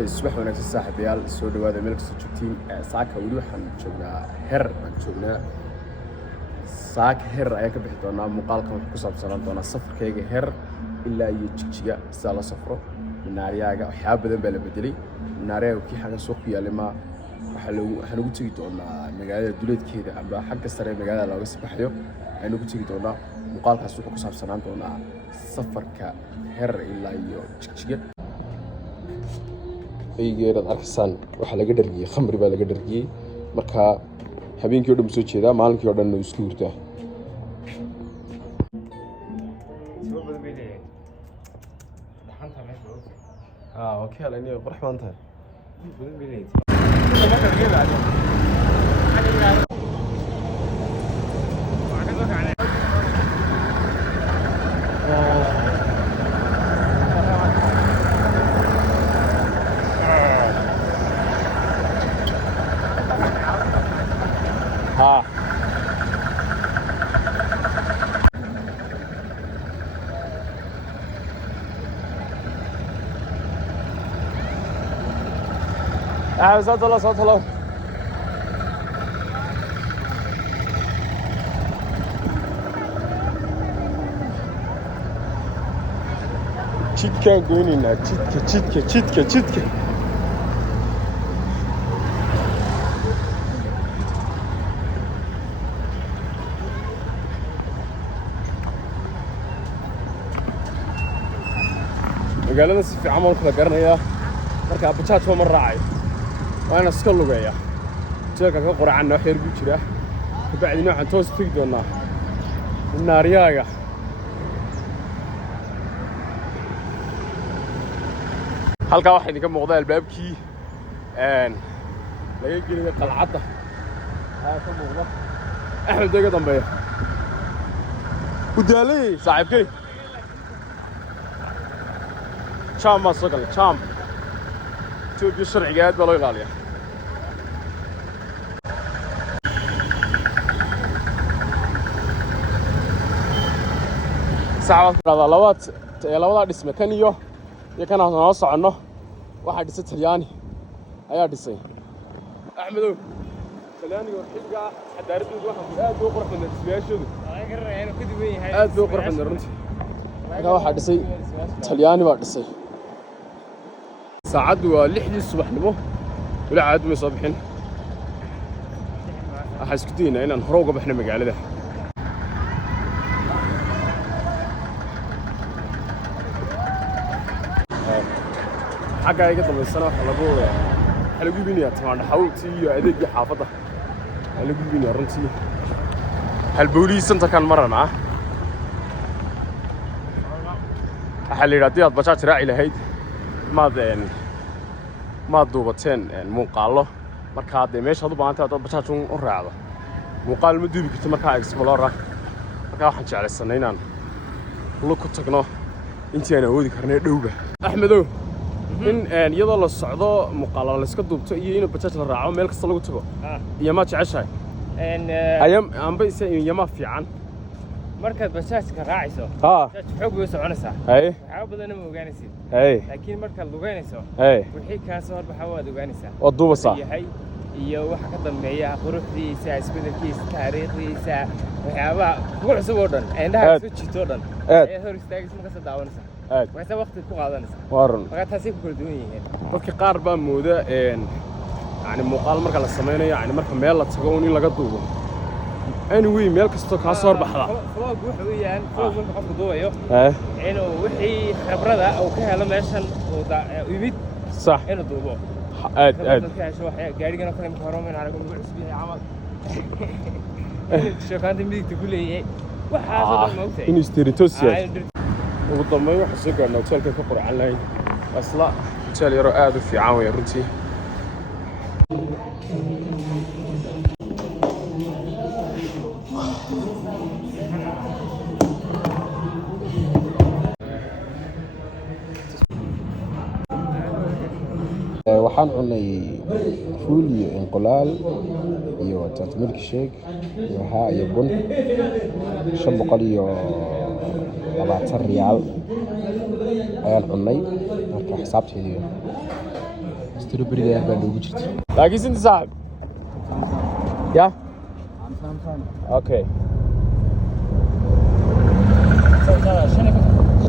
الصباح ونكسر صاحب يال سود وهذا ملك سجتين ساك ولوح جبنا هر جبنا ساك هر أيك بحثنا مقالكم كسب سنة دونا صفر كيجي هر إلا يجيجيا سال صفره من ناريا حاب ذن بلا بدري من ناريا وكي حاجة سوقية لما حنقول تيجي دونا مجال دولت كذا أما حق السريع مجال لو بس بحيو حنقول تيجي دونا مقالك سوق كسب سنة دونا صفر كهر إلا يجيجيا aygeerad arkisan waxa laga dhargiyay khamri baa laga dhargiyay marka habeenkii oo dhan soo jeeda maalinkii oo dhan isku hurtaa okay la inay qurux badan tahay صوت الله صوت الله çitke gönüne çitke magaalada si fiican oo kala garanaya marka bajaaj soo marraacay وانا اسكلو غيا جيلكا ka qoracana xeer gu jira kabacdi noocan toos tigi doona naariyaaga halka waxa idinka muuqda albaabkii laga geliyo qalcadda ka muuqda axmed deega dambeeya u daalay saaxiibkay chama sogal cham توجي الشرعي قاعد ولا غالية ساعات هذا لوات اسمه كان يكن نوصل عنه واحد يصير تلياني أيا دسي أحمدو تلياني وحيقة حد أرد واحد بقرب من السبيشل بقرب من الرنت هذا واحد يصير تلياني واحد يصير ساعد ولحدي الصبح نمو ولا عاد ما صبحين أحس كدينا هنا نهروق بإحنا مقالة ده حاجة هيك طب السنة حلقوه حلقوا بيني طبعا حاولتي أديك حافظة حلقوا بيني رنتي هالبوليس أنت كان مرة معه أحلي راديات بشات راعي لهيد ماذا يعني ما دوبتين muuqaalo marka aad meesha u baahan tahay dad bajaajun u raacdo muuqaal ma duubi karto marka explore marka waxaan jeclaysanay inaan lu ku tagno intii aan awoodi karnay dhowba axmedow in iyadoo la socdo muuqaalo la iska duubto iyo in bajaaj la raaco meel kasta lagu tago iyo ma jeceshahay ayam amba isma fiican markaad bajaajka raacayso bajaaj xoog way soconaysaa waxa badan ma ogaanaysid laakiin markaad lugeynayso wixii ka soo horbaxa waad ogaanaysaa oo duubasa iyo waxa ka dambeeya quruxdiisa isbedelkiisa taariikhdiisa waxyaabaha ugu cusub oo dhan indhaha soo jiito oo dhan ee hor istaagaysa markaad daawanaysaa waxay waqti ku qaadanaysaa warun marka taasi ku kala duwan yihiin dadka qaar baa mooda يعني muuqaal marka la sameeyo yani marka meel la tago in laga duubo anyway meel kasto ka soo baxda fog wuxuu yahay fog marka qofku duubayo inuu wixii khibrada oo ka helo meeshan oo yimid صح inuu duubo aad gaarigan kale ma horo min arago ugu cusbiye amal shaqada midigta ku leeyahay waxa soo moogtay in istiritosiya ugu dambeyn waxa soo gaarnaa hotelka ka qurxan lahayn asla hotel yaro aad u fiican way runtii waxaa waxaan cunay fuul iyo inqulaal iyo tart milk shake iyo haa iyo bun 520 riyaal ayaan cunay marka xisaabteedii strawberry aad baa loogu jirtay laakiin sinta saaxib ya okay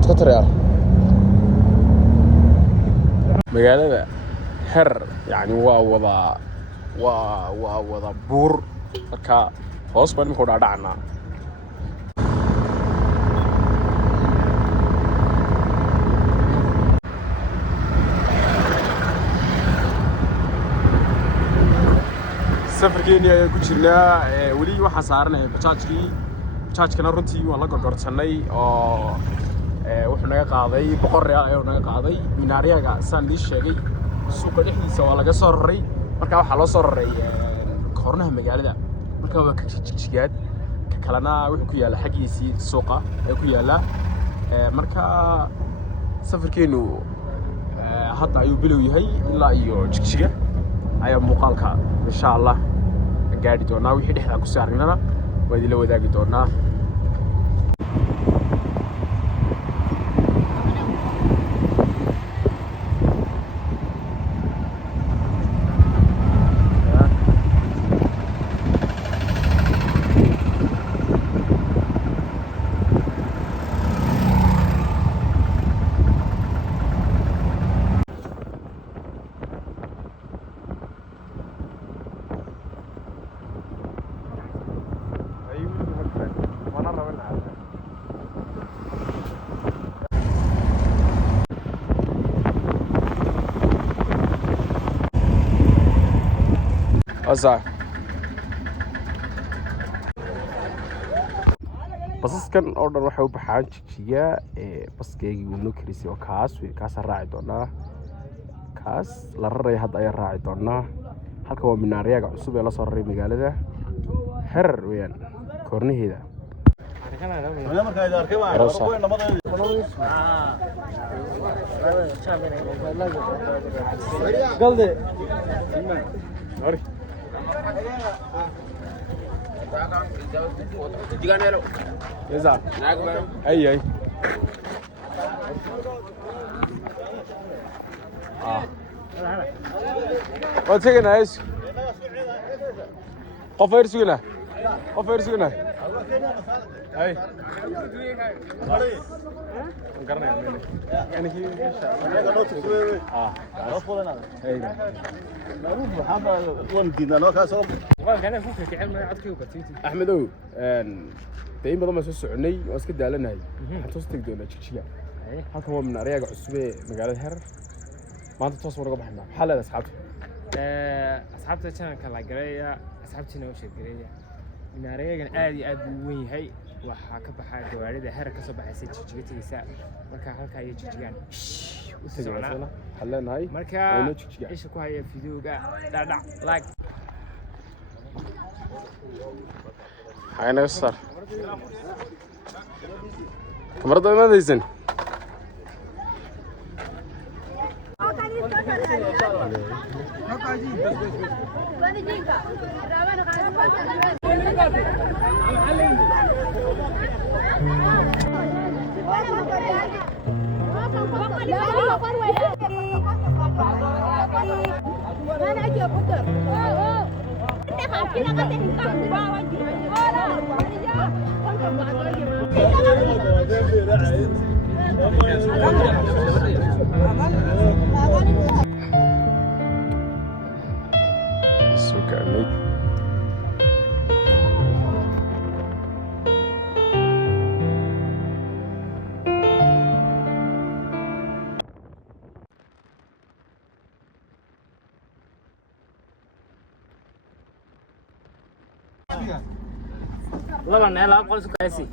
ka real magaalada Herer yani waa wada buur marka hoos baan ku dhaadhacnaa safarkeeni ayaan ku jirnaa weli waxaan saaranahay bajaajkana runtii waan la gorgorsanay oo wuxuu naga qaaday 100 riyaal ayuu naga qaaday minaariyaga saan lii sheegay suuqa dhexdiisa waa laga soo raray marka waxaa loo soo raray koornaha magaalada marka waa ka jigjigaad ka kalena wuxuu ku yaala xagiisii suuqa ay ku yaala marka safarkeenu hadda ayuu bilow yahay ilaa iyo jigjiga ayaa muuqaalka insha Allah gaari doonaa wixii dhexda ku saarnana waa idin la wadaagi doonaa basaskan oo dhan waxay u baxaan jigjiga baskeygi uu noo karisay oo kaas raaci doonaa kaas la raray hadda ayaa raaci doonaa halka waa minaariyaga cusub ee la soo raray magaalada Herer weeyaan koornaheeda galde Diganero. Esa. Ay. Wat zeg je nou eens? Of eerst zoeken? Of eerst zoeken? Hey. Karena ini. Ini kita. Hey. Baru berapa wan dina lo kaso. Waan ku fiican ma codkii u kartay. Axmedow deyn badan ma soo soconay oo iska daalanahay. Waxaan toos tag doonaa jigjiga. Halkan waa minaariyaga cusub ee magaalada Herer. Maanta toos waraga baxnaa. Maxaa leedahay asxaabta? asxaabta channelka la gareeya asxaabtiina oo sheegareeya minaariyagan aad iyo aad buu weyn yahay waxa ka baxay gawaarida Herer ka soo baxay jigjiga marka halka ay jijigaan u socona xaleenahay marka isha ku haya videoga dhaadhac like hayna sar kamarada ma deysan laba neel aqoon isku kaasi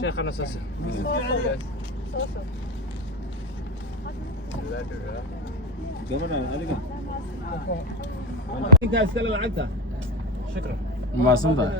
شيخنا سوسي شكرا ما صنطة